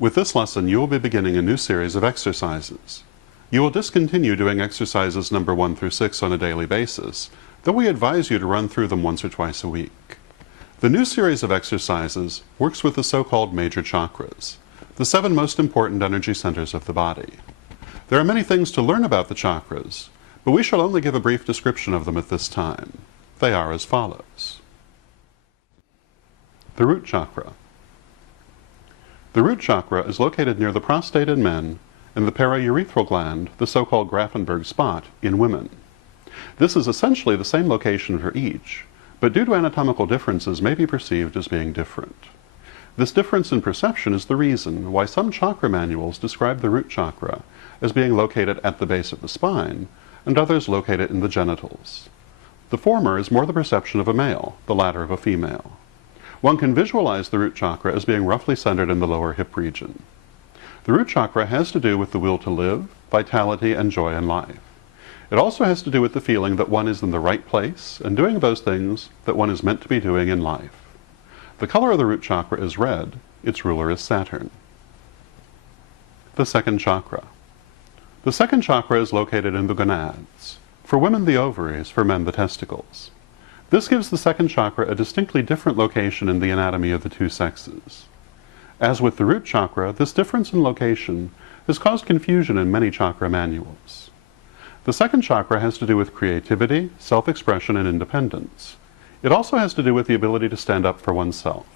With this lesson, you will be beginning a new series of exercises. You will discontinue doing exercises number 1 through 6 on a daily basis, though we advise you to run through them once or twice a week. The new series of exercises works with the so-called major chakras, the 7 most important energy centers of the body. There are many things to learn about the chakras, but we shall only give a brief description of them at this time. They are as follows. The root chakra. The root chakra is located near the prostate in men and the paraurethral gland, the so-called Grafenberg spot, in women. This is essentially the same location for each, but due to anatomical differences may be perceived as being different. This difference in perception is the reason why some chakra manuals describe the root chakra as being located at the base of the spine, and others locate it in the genitals. The former is more the perception of a male, the latter of a female. One can visualize the root chakra as being roughly centered in the lower hip region. The root chakra has to do with the will to live, vitality, and joy in life. It also has to do with the feeling that one is in the right place and doing those things that one is meant to be doing in life. The color of the root chakra is red. Its ruler is Saturn. The second chakra. The second chakra is located in the gonads. For women, the ovaries; for men, the testicles. This gives the second chakra a distinctly different location in the anatomy of the two sexes. As with the root chakra, this difference in location has caused confusion in many chakra manuals. The second chakra has to do with creativity, self-expression, and independence. It also has to do with the ability to stand up for oneself.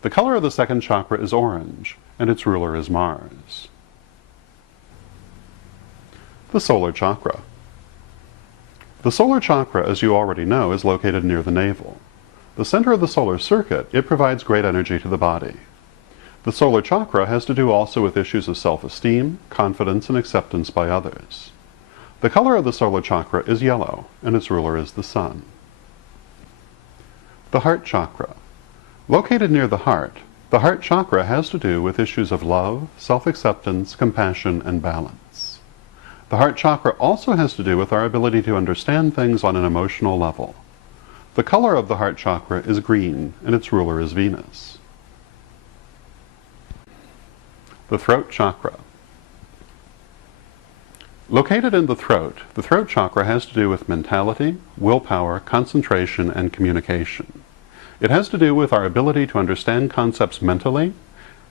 The color of the second chakra is orange, and its ruler is Mars. The solar chakra. The solar chakra, as you already know, is located near the navel. The center of the solar circuit, it provides great energy to the body. The solar chakra has to do also with issues of self-esteem, confidence, and acceptance by others. The color of the solar chakra is yellow, and its ruler is the sun. The heart chakra. Located near the heart chakra has to do with issues of love, self-acceptance, compassion, and balance. The heart chakra also has to do with our ability to understand things on an emotional level. The color of the heart chakra is green, and its ruler is Venus. The throat chakra. Located in the throat chakra has to do with mentality, willpower, concentration, and communication. It has to do with our ability to understand concepts mentally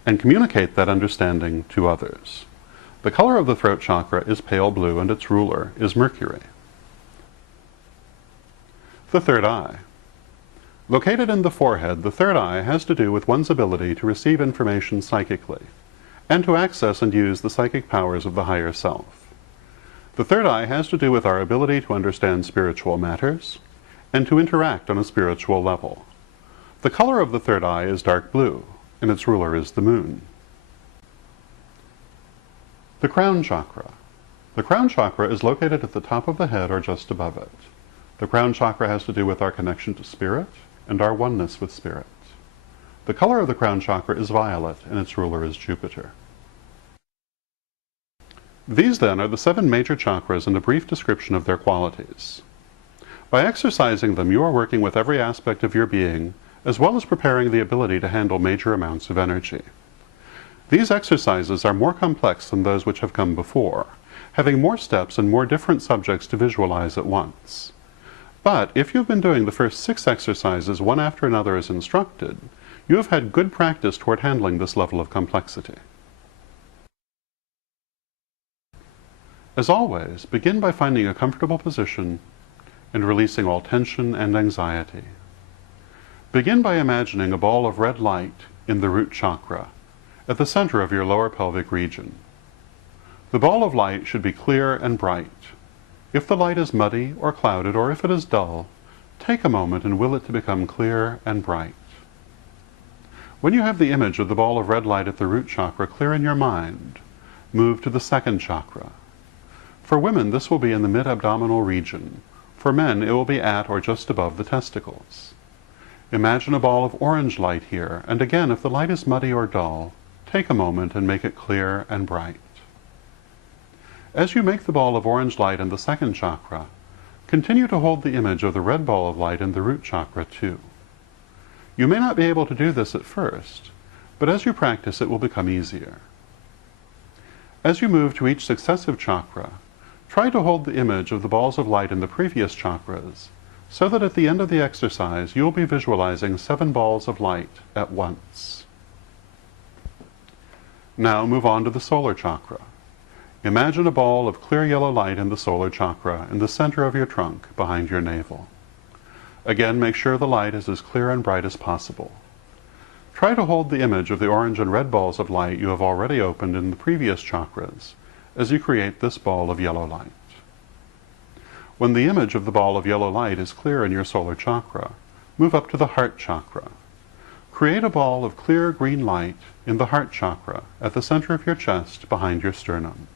and communicate that understanding to others. The color of the throat chakra is pale blue, and its ruler is Mercury. The third eye. Located in the forehead, the third eye has to do with one's ability to receive information psychically, and to access and use the psychic powers of the higher self. The third eye has to do with our ability to understand spiritual matters, and to interact on a spiritual level. The color of the third eye is dark blue, and its ruler is the moon. The crown chakra. The crown chakra is located at the top of the head or just above it. The crown chakra has to do with our connection to spirit and our oneness with spirit. The color of the crown chakra is violet, and its ruler is Jupiter. These then are the 7 major chakras and a brief description of their qualities. By exercising them, you are working with every aspect of your being, as well as preparing the ability to handle major amounts of energy. These exercises are more complex than those which have come before, having more steps and more different subjects to visualize at once. But if you've been doing the first 6 exercises one after another as instructed, you have had good practice toward handling this level of complexity. As always, begin by finding a comfortable position and releasing all tension and anxiety. Begin by imagining a ball of red light in the root chakra, at the center of your lower pelvic region. The ball of light should be clear and bright. If the light is muddy or clouded, or if it is dull, take a moment and will it to become clear and bright. When you have the image of the ball of red light at the root chakra clear in your mind, move to the second chakra. For women, this will be in the mid-abdominal region. For men, it will be at or just above the testicles. Imagine a ball of orange light here, and again, if the light is muddy or dull, take a moment and make it clear and bright. As you make the ball of orange light in the second chakra, continue to hold the image of the red ball of light in the root chakra too. You may not be able to do this at first, but as you practice it will become easier. As you move to each successive chakra, try to hold the image of the balls of light in the previous chakras, so that at the end of the exercise you will be visualizing 7 balls of light at once. Now move on to the solar chakra. Imagine a ball of clear yellow light in the solar chakra in the center of your trunk, behind your navel. Again, make sure the light is as clear and bright as possible. Try to hold the image of the orange and red balls of light you have already opened in the previous chakras as you create this ball of yellow light. When the image of the ball of yellow light is clear in your solar chakra, move up to the heart chakra. Create a ball of clear green light in the heart chakra at the center of your chest behind your sternum.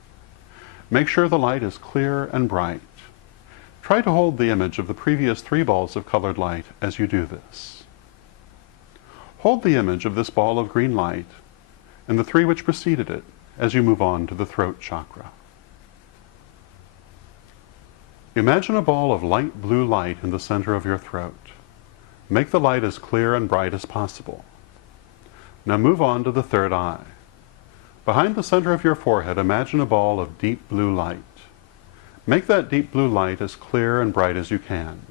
Make sure the light is clear and bright. Try to hold the image of the previous 3 balls of colored light as you do this. Hold the image of this ball of green light and the 3 which preceded it as you move on to the throat chakra. Imagine a ball of light blue light in the center of your throat. Make the light as clear and bright as possible. Now move on to the third eye. Behind the center of your forehead, imagine a ball of deep blue light. Make that deep blue light as clear and bright as you can,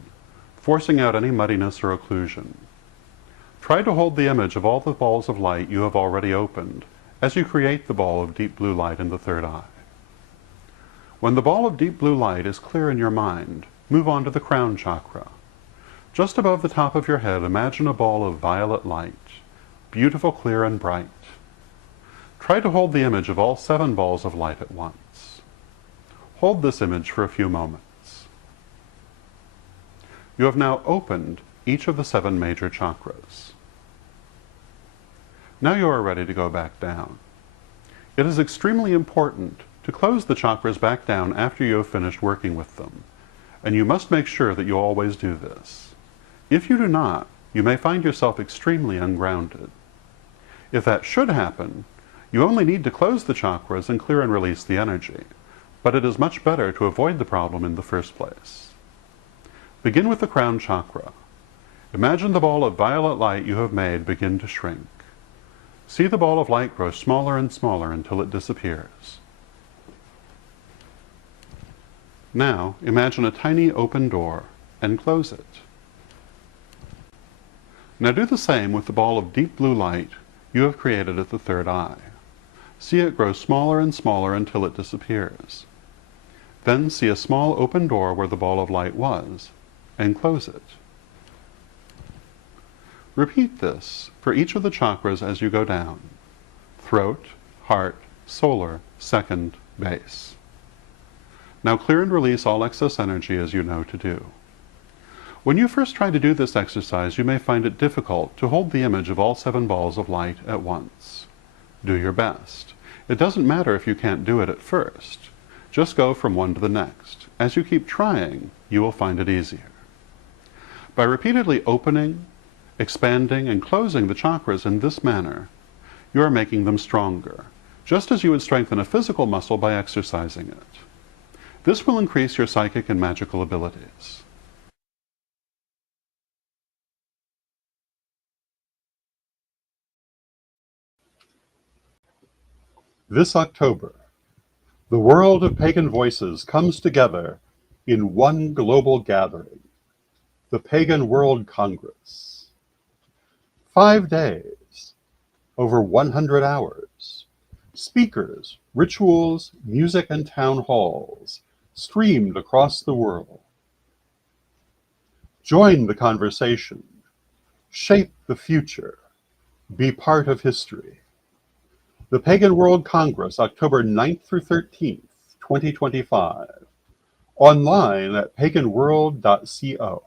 forcing out any muddiness or occlusion. Try to hold the image of all the balls of light you have already opened as you create the ball of deep blue light in the third eye. When the ball of deep blue light is clear in your mind, move on to the crown chakra. Just above the top of your head, imagine a ball of violet light, beautiful, clear, and bright. Try to hold the image of all 7 balls of light at once. Hold this image for a few moments. You have now opened each of the 7 major chakras. Now you are ready to go back down. It is extremely important to close the chakras back down after you have finished working with them, and you must make sure that you always do this. If you do not, you may find yourself extremely ungrounded. If that should happen, you only need to close the chakras and clear and release the energy, but it is much better to avoid the problem in the first place. Begin with the crown chakra. Imagine the ball of violet light you have made begin to shrink. See the ball of light grow smaller and smaller until it disappears. Now, imagine a tiny open door and close it. Now do the same with the ball of deep blue light you have created at the third eye. See it grow smaller and smaller until it disappears. Then see a small open door where the ball of light was, and close it. Repeat this for each of the chakras as you go down: throat, heart, solar, second, base. Now clear and release all excess energy as you know to do. When you first try to do this exercise, you may find it difficult to hold the image of all 7 balls of light at once. Do your best. It doesn't matter if you can't do it at first. Just go from one to the next. As you keep trying, you will find it easier. By repeatedly opening, expanding, and closing the chakras in this manner, you are making them stronger, just as you would strengthen a physical muscle by exercising it. This will increase your psychic and magical abilities. This October, the world of pagan voices comes together in one global gathering, the Pagan World Congress. 5 days, over 100 hours, speakers, rituals, music, and town halls streamed across the world. Join the conversation, shape the future, be part of history. The Pagan World Congress, October 9th through 13th, 2025. Online at paganworld.co.